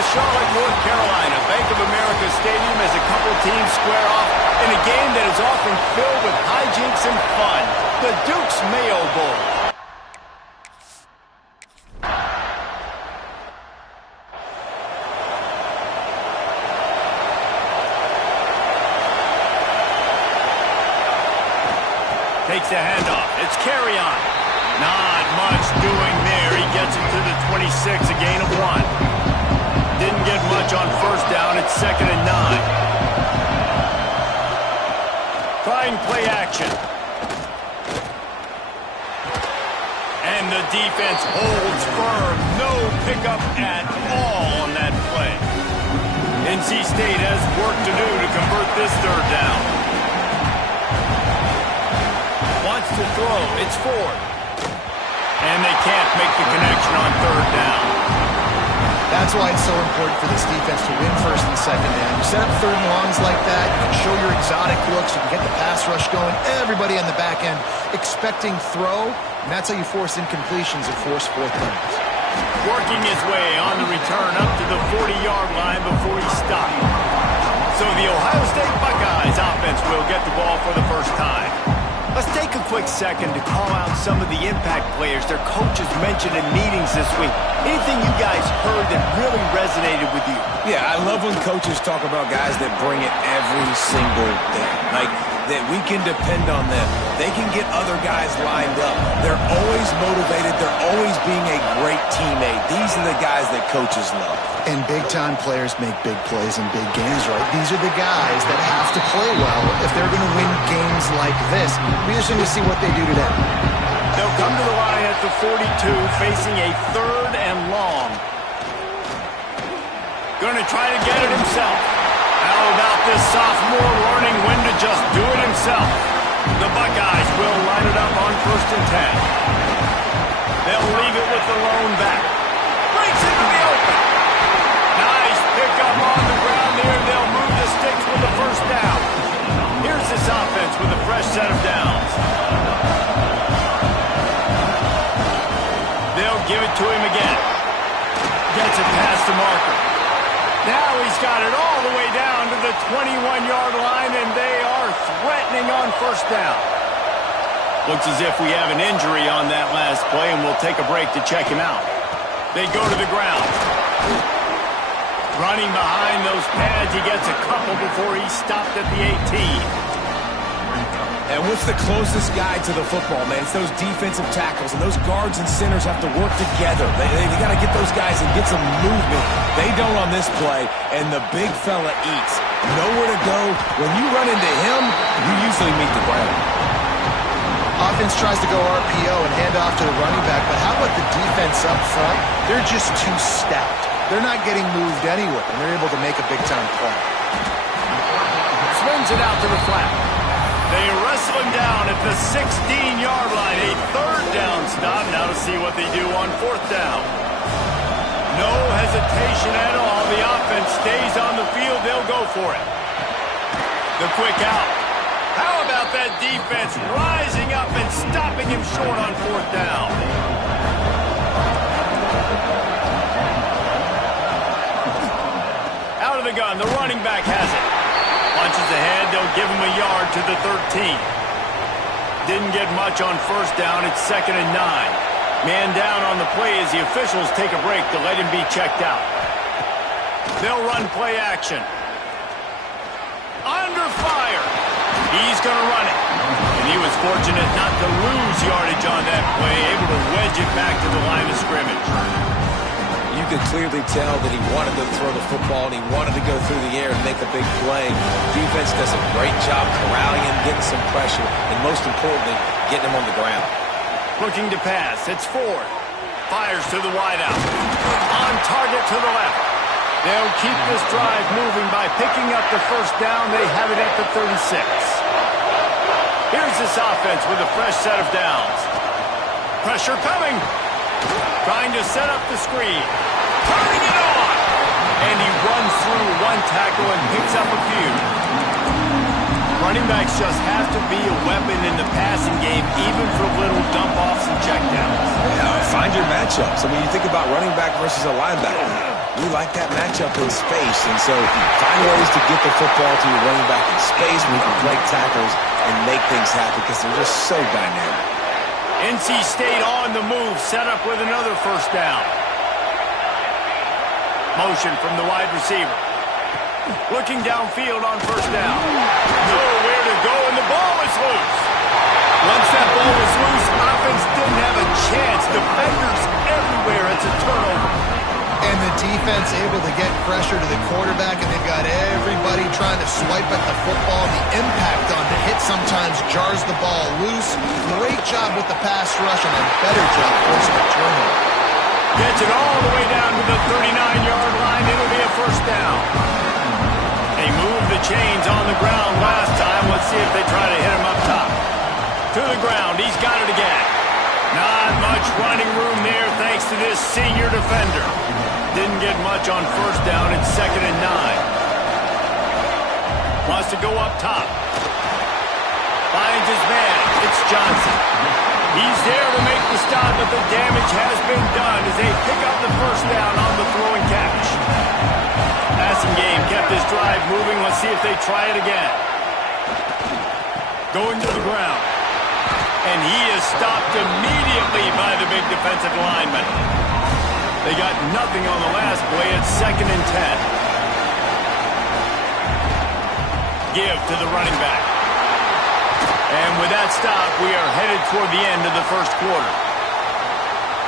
to Charlotte, North Carolina. Bank of America Stadium as a couple teams square off in a game that is often filled with hijinks and fun. The Duke's Mayo Bowl. Takes the handoff. It's carry on. Not much doing there. He gets it to the 26, a gain of 1. Didn't get much on first down. It's 2nd and 9. Trying play action. And the defense holds firm. No pickup at all on that play. NC State has work to do to convert this 3rd down. Wants to throw. It's 4th. And they can't make the connection on 3rd down. That's why it's so important for this defense to win 1st and 2nd down. You set up 3rd and longs like that, you can show your exotic looks, you can get the pass rush going, everybody on the back end expecting throw, and that's how you force incompletions and force 4th downs. Working his way on the return up to the 40-yard line before he stopped. So the Ohio State Buckeyes offense will get the ball for the first time. Let's take a quick second to call out some of the impact players their coaches mentioned in meetings this week. Anything you guys heard that really resonated with you? Yeah, I love when coaches talk about guys that bring it every single day. Like, that we can depend on them. They can get other guys lined up. They're always motivated. They're always being a great teammate. These are the guys that coaches love. And big-time players make big plays in big games, right? These are the guys that have to play well if they're going to win games like this. We're just going to see what they do today. They'll come to the line at the 42, facing a 3rd and long. Going to try to get it himself. How about this sophomore learning when to just do it himself? The Buckeyes will line it up on 1st and 10. They'll leave it with the lone back. Breaks into the open. Nice pickup on the ground there. They'll move the sticks with the 1st down. Here's this offense with a fresh set of downs. They'll give it to him again. Gets it past the marker. Now he's got it all the way down to the 21-yard line, and they are threatening on 1st down. Looks as if we have an injury on that last play, and we'll take a break to check him out. They go to the ground. Running behind those pads, he gets a couple before he's stopped at the 18. And what's the closest guy to the football, man? It's those defensive tackles, and those guards and centers have to work together. They got to get those guys and get some movement. They don't on this play, and the big fella eats. Nowhere to go. When you run into him, you usually meet the ground. Offense tries to go RPO and hand off to the running back, but how about the defense up front? They're just too stout. They're not getting moved anywhere, and they're able to make a big-time play. Swings it out to the flat. They wrestle him down at the 16-yard line. A 3rd down stop. Now to see what they do on 4th down. No hesitation at all. The offense stays on the field. They'll go for it. The quick out. How about that defense rising up and stopping him short on 4th down? Out of the gun. The running back has it. Punches ahead, they'll give him a yard to the 13. Didn't get much on 1st down, it's 2nd and 9. Man down on the play as the officials take a break to let him be checked out. They'll run play action. Under fire. He's going to run it. And he was fortunate not to lose yardage on that play, able to wedge it back to the line of scrimmage. You could clearly tell that he wanted to throw the football and he wanted to go through the air and make a big play. Defense does a great job corralling him, getting some pressure, and most importantly, getting him on the ground. Looking to pass. It's 4th. Fires to the wideout. On target to the left. They'll keep this drive moving by picking up the 1st down. They have it at the 36. Here's this offense with a fresh set of downs. Pressure coming. Trying to set up the screen. Turning it on. And he runs through one tackle and picks up a few. Running backs just have to be a weapon in the passing game, even for little dump-offs and checkdowns. Yeah, find your matchups. I mean, you think about running back versus a linebacker. We like that matchup in space, and so find ways to get the football to your running back in space where you can break tackles and make things happen because they're just so dynamic. NC State on the move, set up with another first down. Motion from the wide receiver. Looking downfield on first down. Nowhere to go, and the ball is loose. Once that ball was loose, offense didn't have a chance. Defenders everywhere. It's a turnover. And the defense able to get pressure to the quarterback, and they've got everybody trying to swipe at the football. The impact on the hit sometimes jars the ball loose. Great job with the pass rush, and a better job forcing a turnover. Gets it all the way down to the 39-yard line. It'll be a first down. They moved the chains on the ground last time. Let's see if they try to hit him up top. To the ground. He's got it again. Not much running room there thanks to this senior defender. Didn't get much on first down. It's 2nd and 9. Wants to go up top. Finds his man. It's Johnson. He's there to make the stop, but the damage has been done as they pick up the first down on the throw and catch. Passing game kept this drive moving. Let's see if they try it again. Going to the ground. And he is stopped immediately by the big defensive lineman. They got nothing on the last play. It's 2nd and 10. Give to the running back. And with that stop, we are headed toward the end of the first quarter.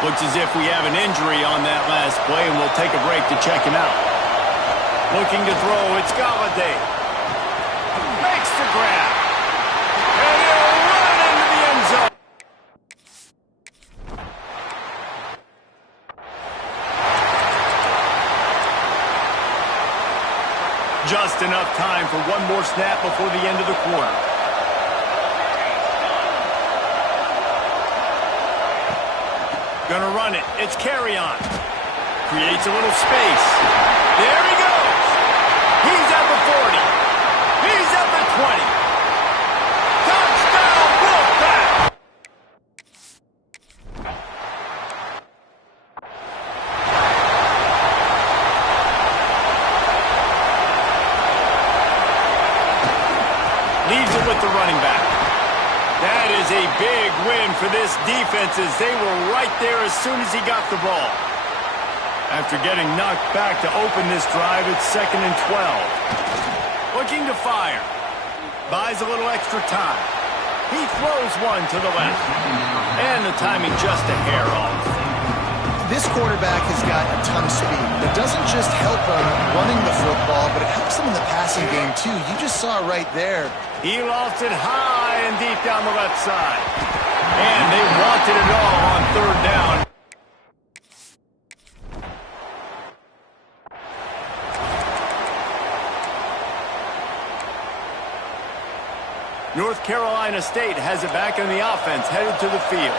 Looks as if we have an injury on that last play, and we'll take a break to check him out. Looking to throw, it's Galladay. Makes the grab. And he'll run into the end zone. Just enough time for one more snap before the end of the quarter. Gonna run it. It's carry on. Creates a little space. There he goes. He's at the 40. He's at the 20. Touchdown, Wolfpack! Leaves it with the running back. That is a big win for this defense as they were right there as soon as he got the ball. After getting knocked back to open this drive, it's 2nd and 12. Looking to fire. Buys a little extra time. He throws one to the left. And the timing just a hair off. This quarterback has got a ton of speed. It doesn't just help him running the football, but it helps him in the passing game, too. You just saw it right there. He lost it high and deep down the left side. And they wanted it all on 3rd down. North Carolina State has it back in the offense, headed to the field.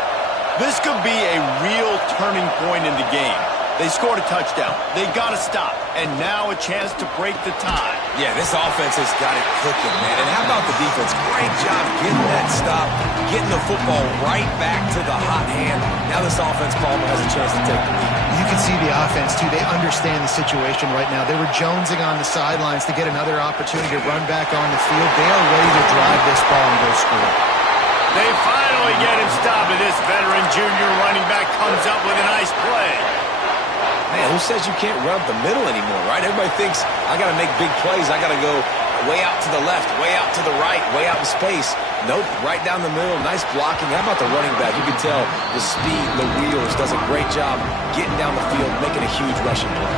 This could be a real turning point in the game. They scored a touchdown. They got to stop. And now a chance to break the tie. Yeah, this offense has got it cooking, man. And how about the defense? Great job getting that stop, getting the football right back to the hot hand. Now this offense probably has a chance to take the lead. You can see the offense, too. They understand the situation right now. They were jonesing on the sidelines to get another opportunity to run back on the field. They are ready to drive this ball and go score. They finally get him stopped, and this veteran junior running back comes up with a nice play. Man, who says you can't run up the middle anymore, right? Everybody thinks, I got to make big plays. I got to go way out to the left, way out to the right, way out in space. Nope, right down the middle. Nice blocking. How about the running back? You can tell the speed, the wheels, does a great job getting down the field, making a huge rushing play.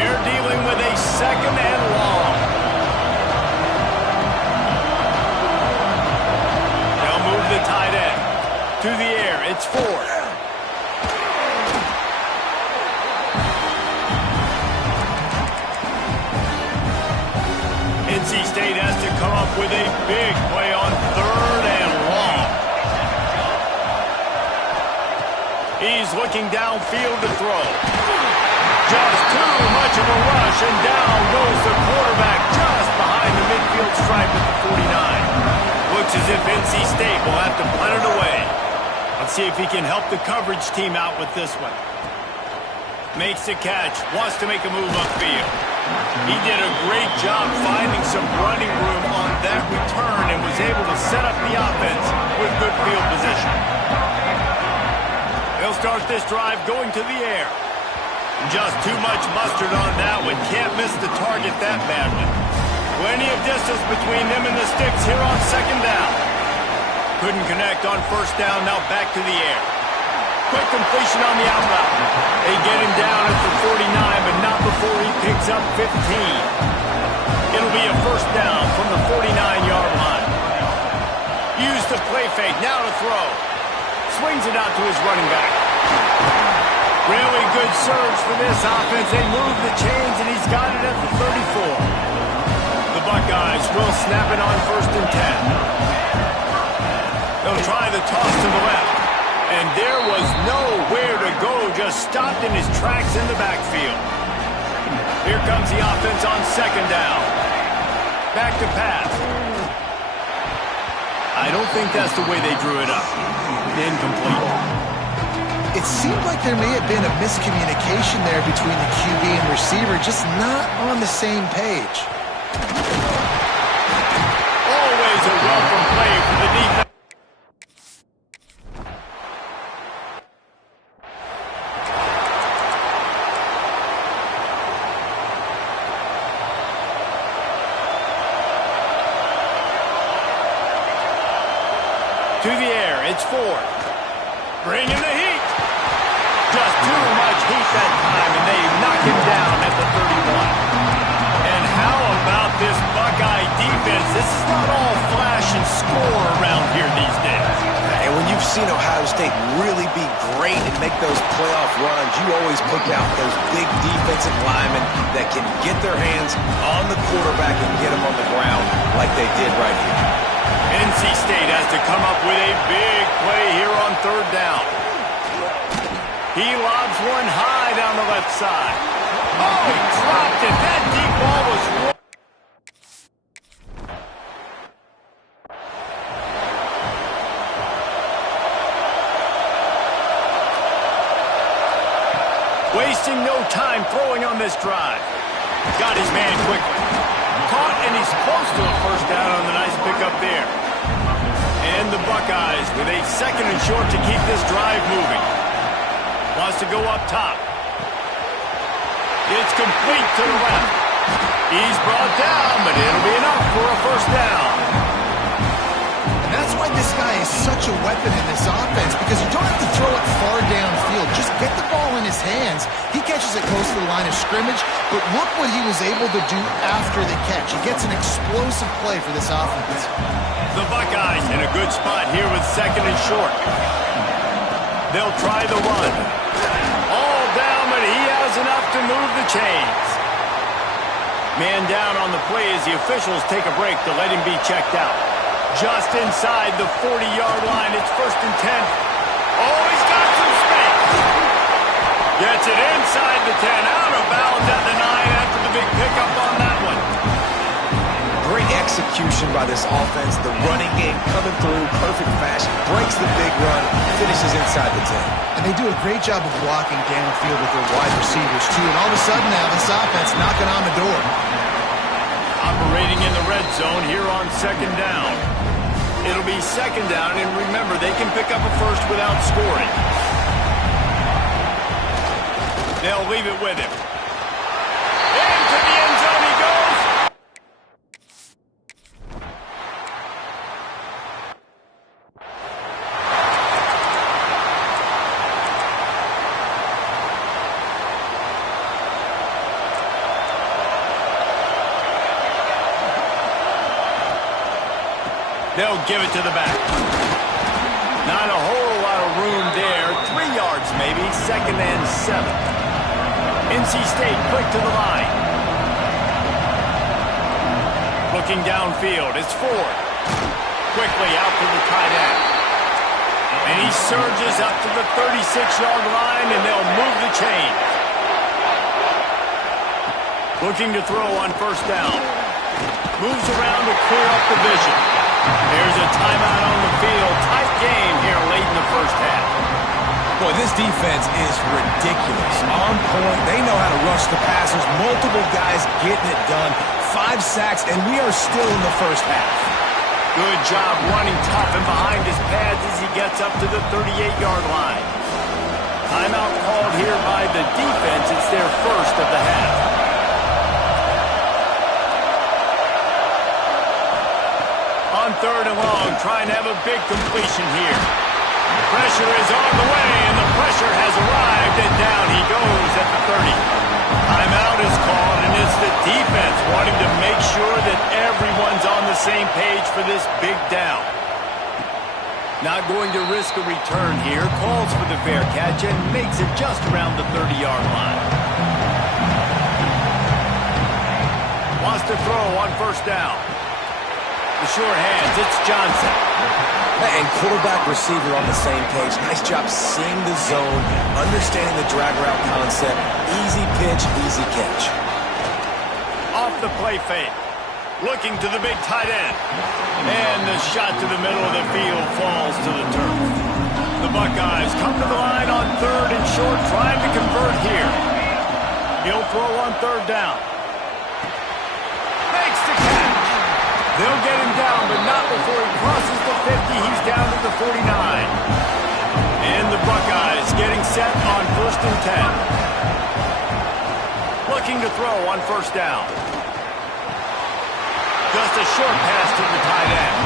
They're dealing with a 2nd and long. They'll move the tight end to the air. It's Ford. NC State has to come up with a big play on 3rd and long. He's looking downfield to throw. Just too much of a rush, and down goes the quarterback just behind the midfield stripe at the 49. Looks as if NC State will have to punt it away. Let's see if he can help the coverage team out with this one. Makes the catch, wants to make a move upfield. He did a great job finding some running room on that return and was able to set up the offense with good field position. They'll start this drive going to the air. Just too much mustard on that one. Can't miss the target that badly. Plenty of distance between them and the sticks here on second down. Couldn't connect on first down, now back to the air. Quick completion on the out route. They get him down at the 49, but not before he picks up 15. It'll be a first down from the 49-yard line. Use the play fake, now to throw. Swings it out to his running back. Really good surge for this offense. They move the chains, and he's got it at the 34. The Buckeyes will snap it on first and 10. They'll try the toss to the left. And there was nowhere to go, just stopped in his tracks in the backfield. Here comes the offense on second down. Back to pass. I don't think that's the way they drew it up. Incomplete. It seemed like there may have been a miscommunication there between the QB and receiver, just not on the same page. Always a welcome play for the defense. To the air, it's Ford. Bringing the heat. Just too much heat that time, and they knock him down at the 31. And how about this Buckeye defense? This is not all flash and score around here these days. And when you've seen Ohio State really be great and make those playoff runs, you always pick out those big defensive linemen that can get their hands on the quarterback and get him on the ground like they did right here. NC State has to come up with a big play here on third down. He lobs one high down the left side. Oh, he dropped it. That deep ball was... wasting no time throwing on this drive. Got his man quickly. Caught, and he's close to a first down on the nice pickup there. And the Buckeyes with a second and short to keep this drive moving. Wants to go up top. It's complete to the left. He's brought down, but it'll be enough for a first down. And that's why this guy is such a weapon in this offense, because you don't have to throw it far downfield. Just get the ball in his hands. He catches it close to the line of scrimmage, but look what he was able to do after the catch. He gets an explosive play for this offense. The Buckeyes in a good spot here with second and short. They'll try the run. All down, but he has enough to move the chains. Man down on the play as the officials take a break to let him be checked out. Just inside the 40-yard line, it's first and 10. Oh, he's got some space. Gets it inside the 10, out of bounds at the 9 after the big pickup on that one. Great execution by this offense. The running game coming through, perfect fashion, breaks the big run, finishes inside the 10. And they do a great job of blocking downfield with their wide receivers, too. And all of a sudden now, this offense knocking on the door. Operating in the red zone here on second down. It'll be second down, and remember, they can pick up a first without scoring. They'll leave it with him. Into the end zone he goes. They'll give it to the back. Not a whole lot of room there. 3 yards maybe. Second and 7. NC State quick to the line. Looking downfield. It's Ford. Quickly out to the tight end. And he surges up to the 36-yard line, and they'll move the chain. Looking to throw on first down. Moves around to clear up the vision. There's a timeout on the field. Tight game here late in the first half. Boy, this defense is ridiculous. On point. They know how to rush the passers. Multiple guys getting it done. 5 sacks, and we are still in the first half. Good job running tough and behind his pads as he gets up to the 38-yard line. Timeout called here by the defense. It's their first of the half. On 3rd and long, trying to have a big completion here. Pressure is on the way, and the pressure has arrived, and down he goes at the 30. Timeout is called, and it's the defense wanting to make sure that everyone's on the same page for this big down. Not going to risk a return here. Calls for the fair catch and makes it just around the 30-yard line. Wants to throw on 1st down. The short hands, it's Johnson. And quarterback receiver on the same page. Nice job seeing the zone, understanding the drag route concept. Easy pitch, easy catch. Off the play fake. Looking to the big tight end. And the shot to the middle of the field falls to the turf. The Buckeyes come to the line on 3rd and short, trying to convert here. He'll throw on 3rd down. Makes the catch. They'll get him down, but not before he crosses the 50. He's down to the 49. And the Buckeyes getting set on 1st and 10. Looking to throw on 1st down. Just a short pass to the tight end.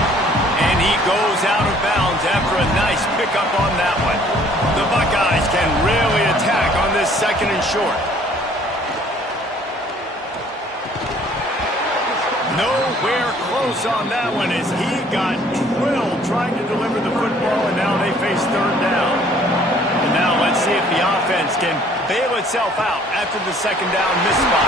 And he goes out of bounds after a nice pickup on that one. The Buckeyes can really attack on this 2nd and short. Nowhere close on that one as he got drilled trying to deliver the football, and now they face 3rd down. And now let's see if the offense can bail itself out after the 2nd down misspot.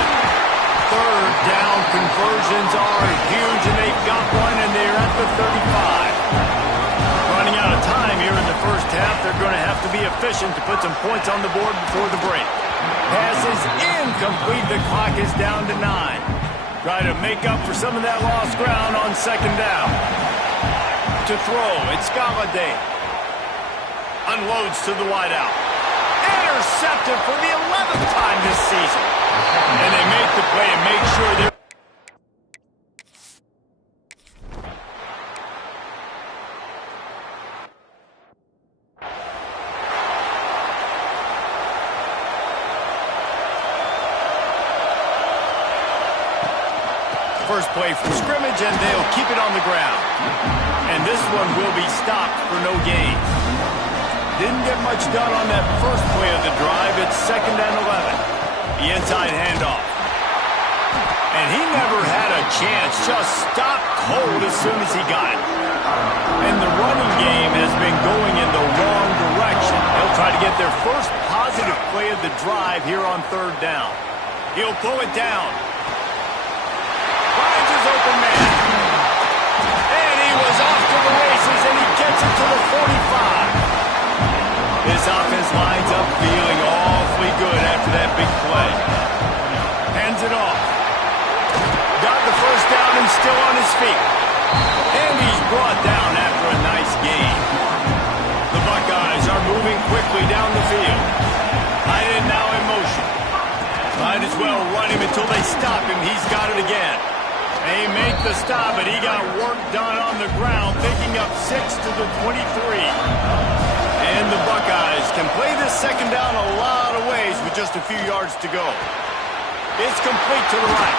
3rd down conversions are huge, and they've got one, and they're at the 35. Running out of time here in the first half. They're going to have to be efficient to put some points on the board before the break. Pass is incomplete. The clock is down to 9. Try to make up for some of that lost ground on 2nd down. To throw, it's Galladay. Unloads to the wideout. Intercepted for the 11th time this season. And they make the play and make sure they're... First play from scrimmage, and they'll keep it on the ground. And this one will be stopped for no gain. Didn't get much done on that first play of the drive. It's 2nd and 11. The inside handoff. And he never had a chance. Just stopped cold as soon as he got it. And the running game has been going in the wrong direction. They'll try to get their first positive play of the drive here on 3rd down. He'll pull it down. Finds his open man. And he was off to the races, and he gets it to the 45. This offense lines up feeling awfully good after that big play. Hands it off. Got the 1st down and still on his feet. And he's brought down after a nice gain. The Buckeyes are moving quickly down the field. Tight end now in motion. Might as well run him until they stop him. He's got it again. They make the stop, but he got work done on the ground, picking up 6 to the 23. And the Buckeyes can play this 2nd down a lot of ways with just a few yards to go. It's complete to the right.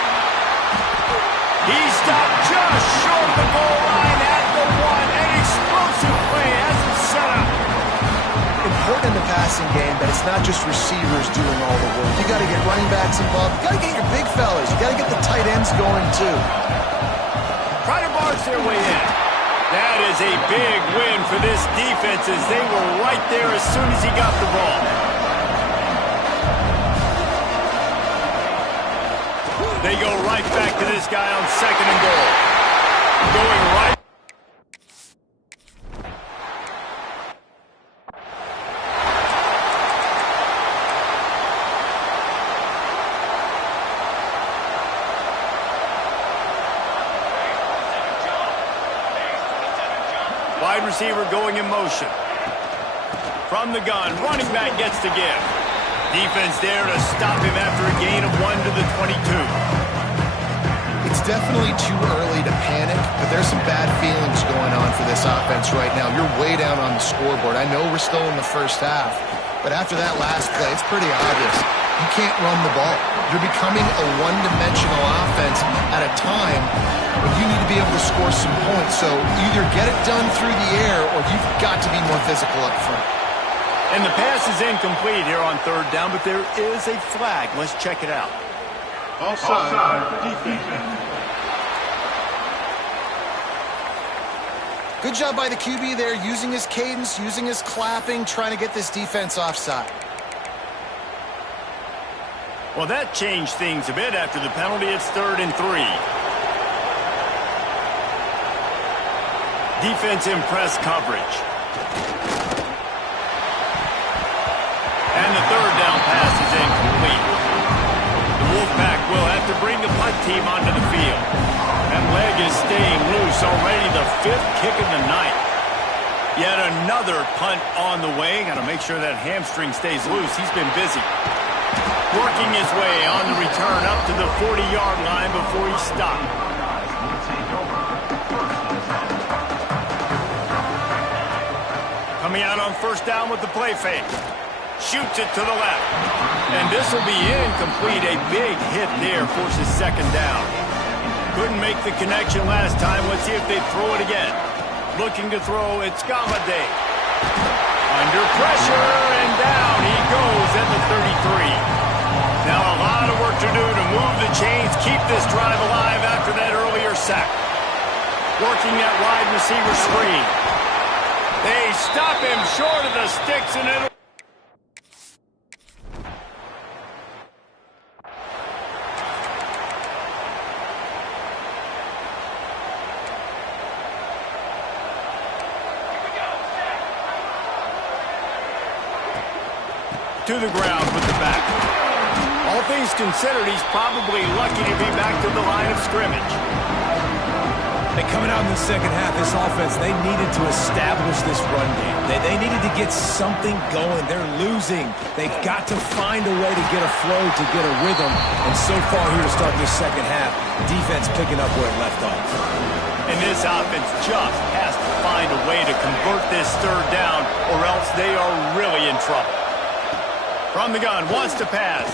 He stopped just short of the goal line at the 1. An explosive play has him set up. Important in the passing game that it's not just receivers doing all the work. You got to get running backs involved. You got to get your big fellas. You got to get the tight ends going too. Try to barge their way in. That is a big win for this defense as they were right there as soon as he got the ball. They go right back to this guy on 2nd and goal. Going right. Wide receiver going in motion. From the gun, running back gets to give. Defense there to stop him after a gain of 1 to the 22. It's definitely too early to panic, but there's some bad feelings going on for this offense right now. You're way down on the scoreboard. I know we're still in the first half, but after that last play, it's pretty obvious. You can't run the ball. You're becoming a one-dimensional offense at a time when you need to be able to score some points. So either get it done through the air or you've got to be more physical up front. And the pass is incomplete here on third down, but there is a flag. Let's check it out. Offside, defense. Good job by the QB there, using his cadence, using his clapping, trying to get this defense offside. Well, that changed things a bit after the penalty. It's 3rd and 3. Defense in press coverage. And the third down pass is incomplete. The Wolfpack will have to bring the punt team onto the field. That leg is staying loose already, the 5th kick of the night. Yet another punt on the way. Got to make sure that hamstring stays loose. He's been busy. Working his way on the return up to the 40-yard line before he stopped. Coming out on first down with the play fake. Shoots it to the left. And this will be incomplete. A big hit there forces 2nd down. Couldn't make the connection last time. Let's see if they throw it again. Looking to throw, it's Galladay. Under pressure, and down he goes at the 33. Now a lot of work to do to move the chains, keep this drive alive after that earlier sack. Working that wide receiver screen. They stop him short of the sticks, and it'll... to the ground with the back. All things considered, he's probably lucky to be back to the line of scrimmage. They coming out in the second half, this offense, they needed to establish this run game. They needed to get something going. They're losing. They've got to find a way to get a flow, to get a rhythm. And so far here to start this second half, defense picking up where it left off. And this offense just has to find a way to convert this 3rd down, or else they are really in trouble. From the gun, wants to pass.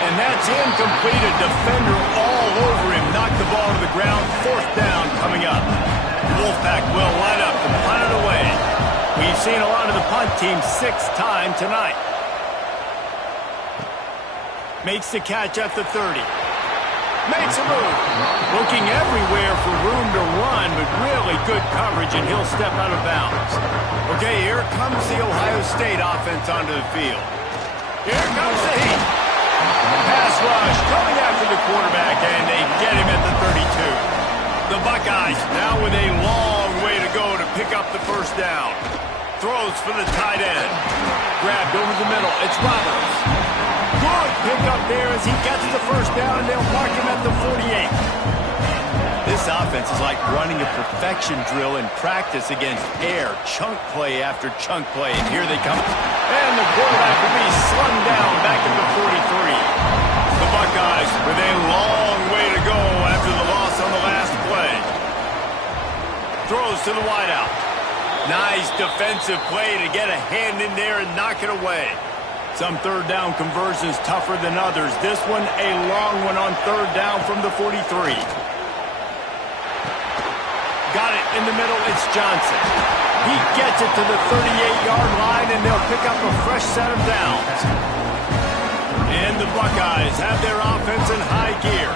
And that's incomplete. A defender all over him. Knocked the ball to the ground. 4th down coming up. The Wolfpack will line up to punt it away. We've seen a lot of the punt team 6th time tonight. Makes the catch at the 30. Makes a move. Looking everywhere for room to run, but really good coverage, and he'll step out of bounds. Okay, here comes the Ohio State offense onto the field. Here comes the heat. Pass rush coming after the quarterback, and they get him at the 32. The Buckeyes now with a long way to go to pick up the 1st down. Throws for the tight end. Grabbed over the middle. It's Roberts. Good pick up there as he gets the 1st down, and they'll mark him at the 48. This offense is like running a perfection drill in practice against air. Chunk play after chunk play, and here they come. And the quarterback will be slung down back at the 43. The Buckeyes with a long way to go after the loss on the last play. Throws to the wideout. Nice defensive play to get a hand in there and knock it away. Some 3rd down conversions tougher than others. This one a long one on 3rd down from the 43. Got it in the middle. It's Johnson. He gets it to the 38-yard line, and they'll pick up a fresh set of downs. And the Buckeyes have their offense in high gear.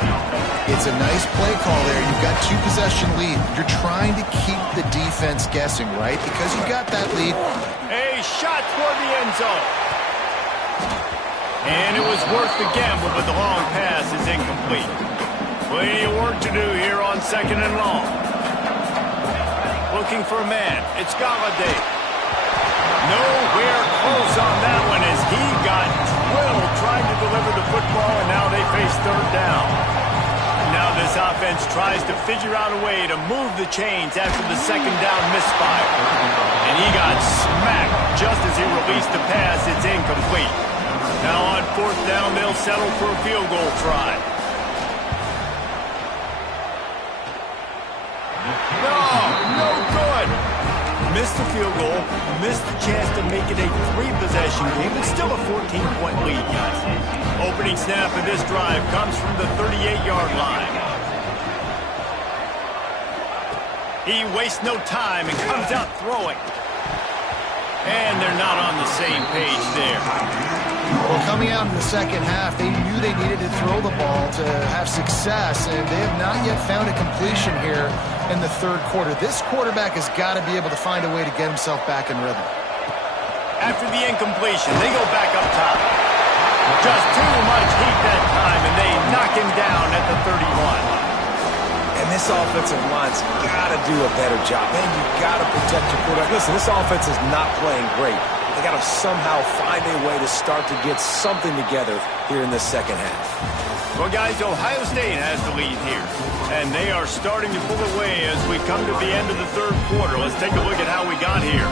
It's a nice play call there. You've got 2-possession lead. You're trying to keep the defense guessing, right? Because you got that lead. A shot toward the end zone. And it was worth the gamble, but the long pass is incomplete. Plenty of work to do here on 2nd and long. Looking for a man. It's Galladay. Nowhere close on that one as he got drilled trying to deliver the football, and now they face 3rd down. Now this This offense tries to figure out a way to move the chains after the second down misfire. And he got smacked just as he released the pass. It's incomplete. Now on fourth down, they'll settle for a field goal try. No good. Missed the field goal, missed the chance to make it a three-possession game, but still a 14-point lead, guys. Opening snap of this drive comes from the 38-yard line. He wastes no time and comes out throwing. And they're not on the same page there. Well, coming out in the second half, they knew they needed to throw the ball to have success, and they have not yet found a completion here in the third quarter. This quarterback has got to be able to find a way to get himself back in rhythm. After the incompletion, they go back up top. Just too much heat that time, and they knock him down at the 31. And this offensive line's got to do a better job. Man, you've got to protect your quarterback. Listen, this offense is not playing great. They got to somehow find a way to start to get something together here in this second half. Well, guys, Ohio State has the lead here, and they are starting to pull away as we come to the end of the third quarter. Let's take a look at how we got here.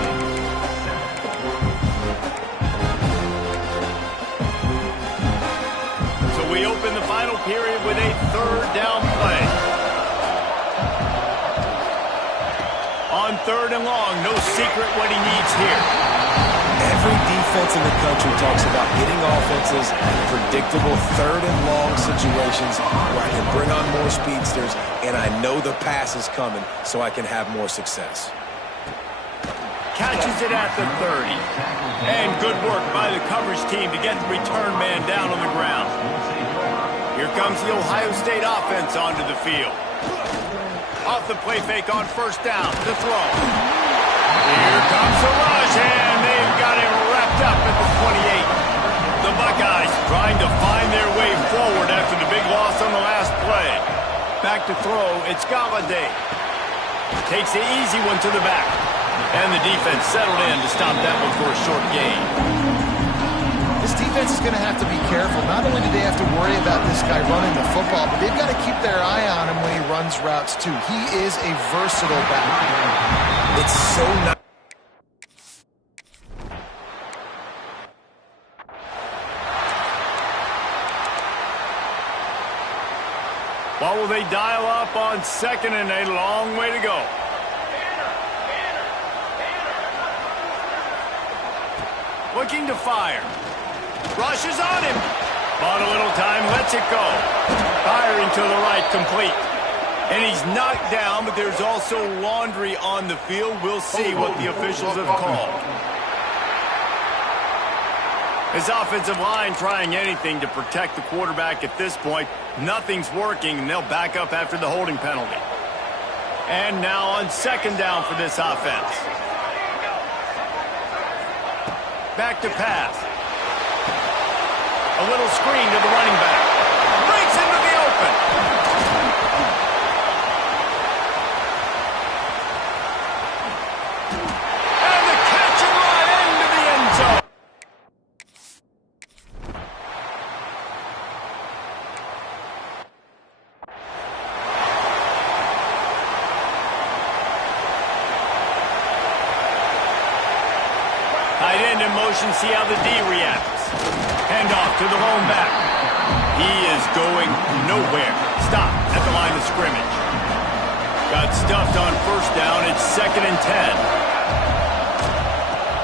So we open the final period with a third down play. On third and long, no secret what he needs here. Every defense in the country talks about getting offenses in predictable third and long situations where I can bring on more speedsters and I know the pass is coming so I can have more success. Catches it at the 30. And good work by the coverage team to get the return man down on the ground. Here comes the Ohio State offense onto the field. Off the play fake on first down, the throw. Here comes the rush, and they've got him wrapped up at the 28. The Buckeyes trying to find their way forward after the big loss on the last play. Back to throw, it's Galladay. Takes the easy one to the back. And the defense settled in to stop that one for a short gain. This defense is going to have to be careful. Not only do they have to worry about this guy running the football, but they've got to keep their eye on him when he runs routes, too. He is a versatile back. It's so nice. What will they dial up on second and a long way to go? Looking to fire. Rushes on him. Bought a little time, lets it go. Firing to the right, complete. And he's knocked down, but there's also laundry on the field. We'll see what the officials have called. His offensive line trying anything to protect the quarterback at this point. Nothing's working, and they'll back up after the holding penalty. And now on second down for this offense. Back to pass. A little screen to the running back. Breaks into the open. And the catch and run into the end zone. Tight end in motion, see how the D reacts. Handoff to the lone back. He is going nowhere. Stop at the line of scrimmage. Got stuffed on first down. It's 2nd and 10.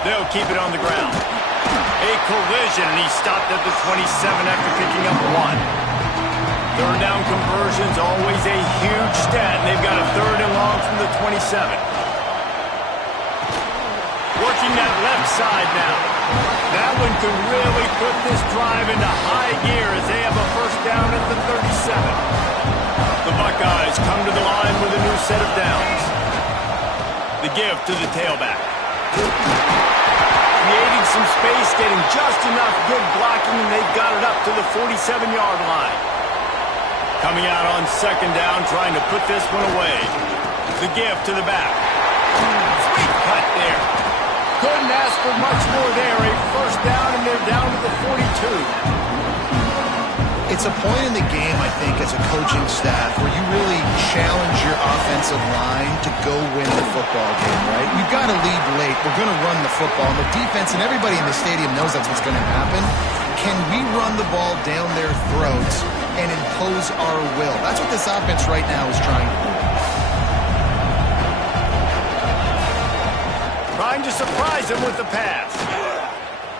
They'll keep it on the ground. A collision, and he stopped at the 27 after picking up 1. Third down conversions, always a huge stat, and they've got a third and long from the 27. Working that left side now. That one could really put this drive into high gear as they have a first down at the 37. The Buckeyes come to the line with a new set of downs. The give to the tailback. Creating some space, getting just enough good blocking, and they've got it up to the 47-yard line. Coming out on second down, trying to put this one away. The give to the back. Sweet cut there. Couldn't ask for much more there. A first down, and they're down to the 42. It's a point in the game, I think, as a coaching staff where you really challenge your offensive line to go win the football game, right? We've got to lead late. We're going to run the football. And the defense and everybody in the stadium knows that's what's going to happen. Can we run the ball down their throats and impose our will? That's what this offense right now is trying to do. Trying to surprise him with the pass.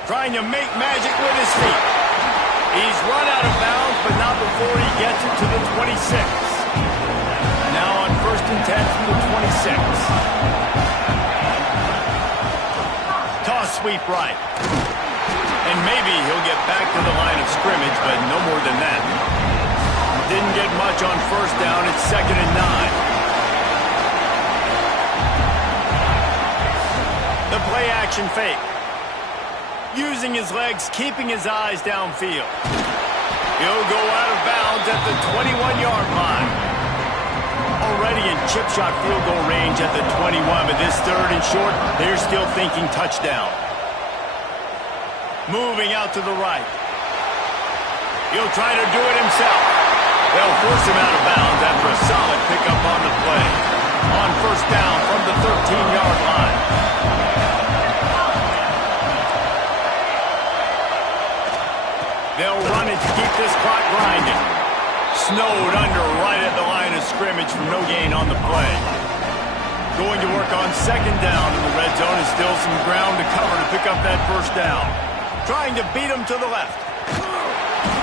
Trying to make magic with his feet. He's run out of bounds, but not before he gets it to the 26. Now on 1st and 10 from the 26. Toss sweep right. And maybe he'll get back to the line of scrimmage, but no more than that. Didn't get much on 1st down. It's 2nd and 9. The play action fake. Using his legs, keeping his eyes downfield. He'll go out of bounds at the 21-yard line. Already in chip shot field goal range at the 21, but this 3rd and short, they're still thinking touchdown. Moving out to the right. He'll try to do it himself. They'll force him out of bounds after a solid pickup on the play. On 1st down from the 13-yard line. They'll run it to keep this clock grinding. Snowed under right at the line of scrimmage from no gain on the play. Going to work on 2nd down in the red zone is still some ground to cover to pick up that 1st down. Trying to beat him to the left.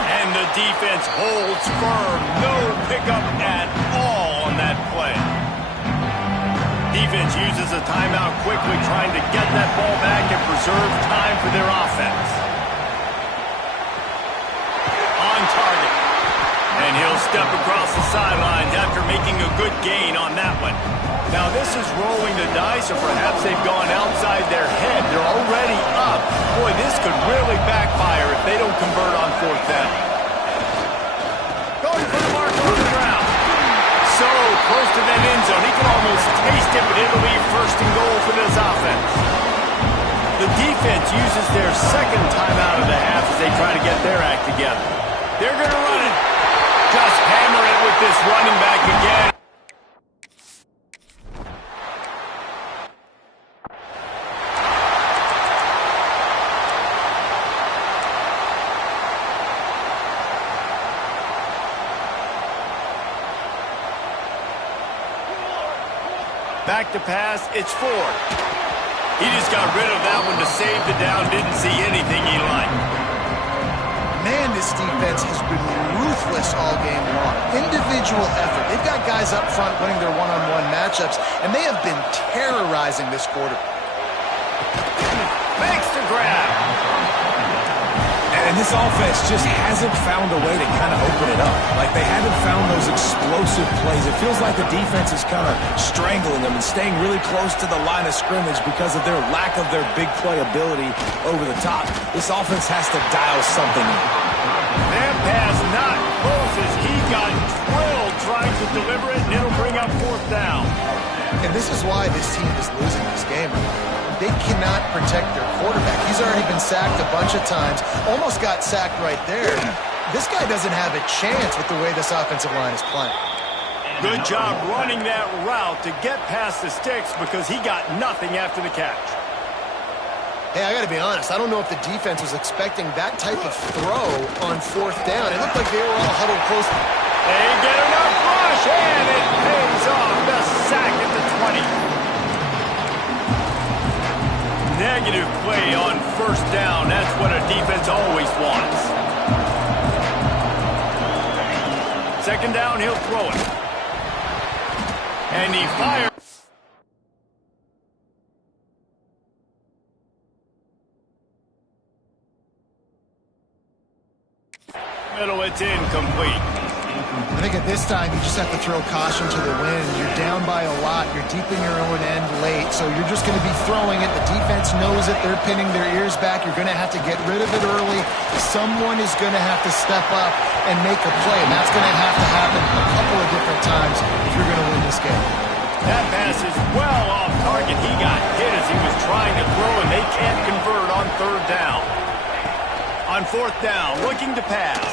And the defense holds firm. No pickup at all on that play. Defense uses a timeout quickly, trying to get that ball back and preserve time for their offense. On target. And he'll step across the sidelines after making a good gain on that one. Now this is rolling the dice, or perhaps they've gone outside their head. They're already up. Boy, this could really backfire if they don't convert on 4th down. Going for the marker on the ground. So close to that end zone. He can almost taste it, but it'll be 1st and goal for this offense. The defense uses their 2nd timeout of the half as they try to get their act together. They're going to run it. Just hammer it with this running back again. Back to pass, it's Ford. He just got rid of that one to save the down, didn't see anything he liked. Man, this defense has been ruthless all game long. Individual effort. They've got guys up front winning their one-on-one matchups, and they have been terrorizing this quarter. Makes the grab. And this offense just hasn't found a way to kind of open it up. Like, they haven't found those explosive plays. It feels like the defense is kind of strangling them and staying really close to the line of scrimmage because of their lack of their big play ability over the top. This offense has to dial something in. That pass not close as he got drilled trying to deliver it, and it'll bring up 4th down. And this is why this team is losing this game. They cannot protect their quarterback. He's already been sacked a bunch of times. Almost got sacked right there. This guy doesn't have a chance with the way this offensive line is playing. Good job running that route to get past the sticks because he got nothing after the catch. Hey, I got to be honest. I don't know if the defense was expecting that type of throw on 4th down. It looked like they were all huddled close. They get enough rush, and it pays off. The sack at the 20. Negative play on 1st down. That's what a defense always wants. 2nd down, he'll throw it. And he fires. Middle, it's incomplete. I think at this time, you just have to throw caution to the wind. You're down by a lot. You're deep in your own end late, so you're just going to be throwing it. The defense knows it. They're pinning their ears back. You're going to have to get rid of it early. Someone is going to have to step up and make a play, and that's going to have to happen a couple of different times if you're going to win this game. That pass is well off target. He got hit as he was trying to throw, and they can't convert on 3rd down. On 4th down, looking to pass.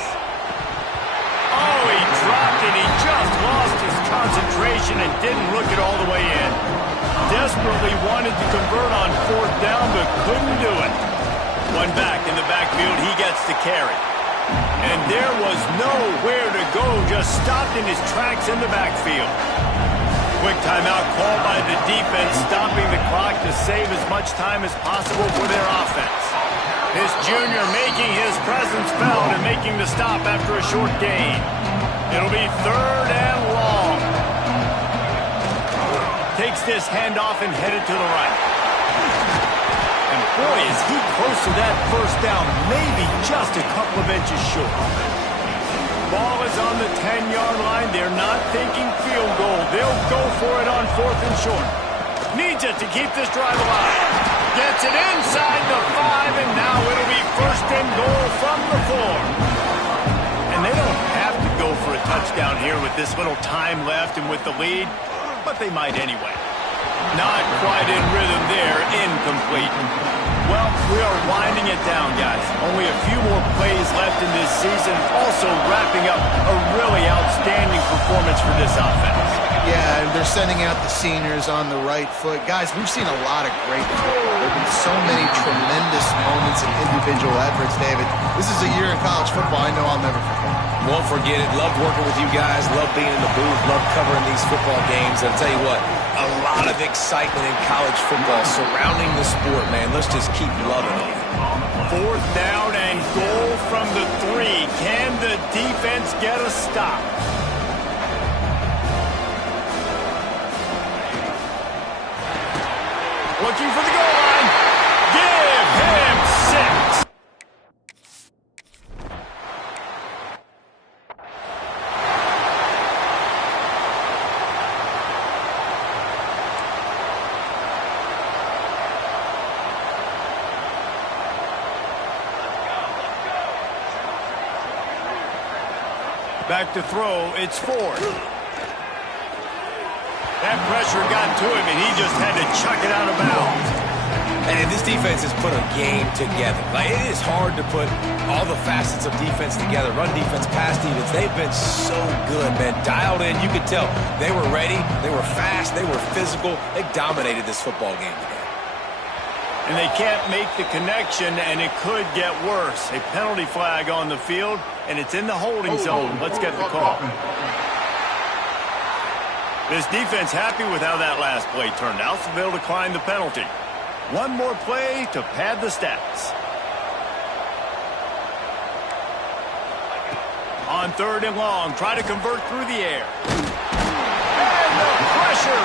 concentration and didn't look it all the way in. Desperately wanted to convert on 4th down, but couldn't do it. One back in the backfield, he gets to carry. And there was nowhere to go, just stopped in his tracks in the backfield. Quick timeout called by the defense, stopping the clock to save as much time as possible for their offense. This junior making his presence felt and making the stop after a short gain. It'll be 3rd and long. Takes this handoff and headed to the right. And boy, is he close to that 1st down, maybe just a couple of inches short. Ball is on the 10-yard line. They're not thinking field goal. They'll go for it on 4th and short. Needs it to keep this drive alive. Gets it inside the 5, and now it'll be 1st and goal from the 4. And they don't have to go for a touchdown here with this little time left and with the lead, but they might anyway. Not quite in rhythm there, incomplete. Well, we are winding it down, guys. Only a few more plays left in this season, also wrapping up a really outstanding performance for this offense. Yeah, and they're sending out the seniors on the right foot. Guys, we've seen a lot of great football. There have been so many tremendous moments and individual efforts, David. This is a year in college football I know I'll never forget. Won't forget it. Loved working with you guys. Loved being in the booth. Loved covering these football games. And I'll tell you what, a lot of excitement in college football surrounding the sport, man. Let's just keep loving it. 4th down and goal from the 3. Can the defense get a stop? Looking for the goal line. Give him 6. Back to throw, it's Ford. That pressure got to him, and he just had to chuck it out of bounds. And this defense has put a game together. Like, it is hard to put all the facets of defense together. Run defense, pass defense. They've been so good, man. Dialed in. You could tell they were ready. They were fast. They were physical. They dominated this football game today. And they can't make the connection, and it could get worse. A penalty flag on the field, and it's in the holding zone. Let's get the call. This defense happy with how that last play turned out, so they'll decline the penalty. One more play to pad the stats. On 3rd and long, try to convert through the air. And the pressure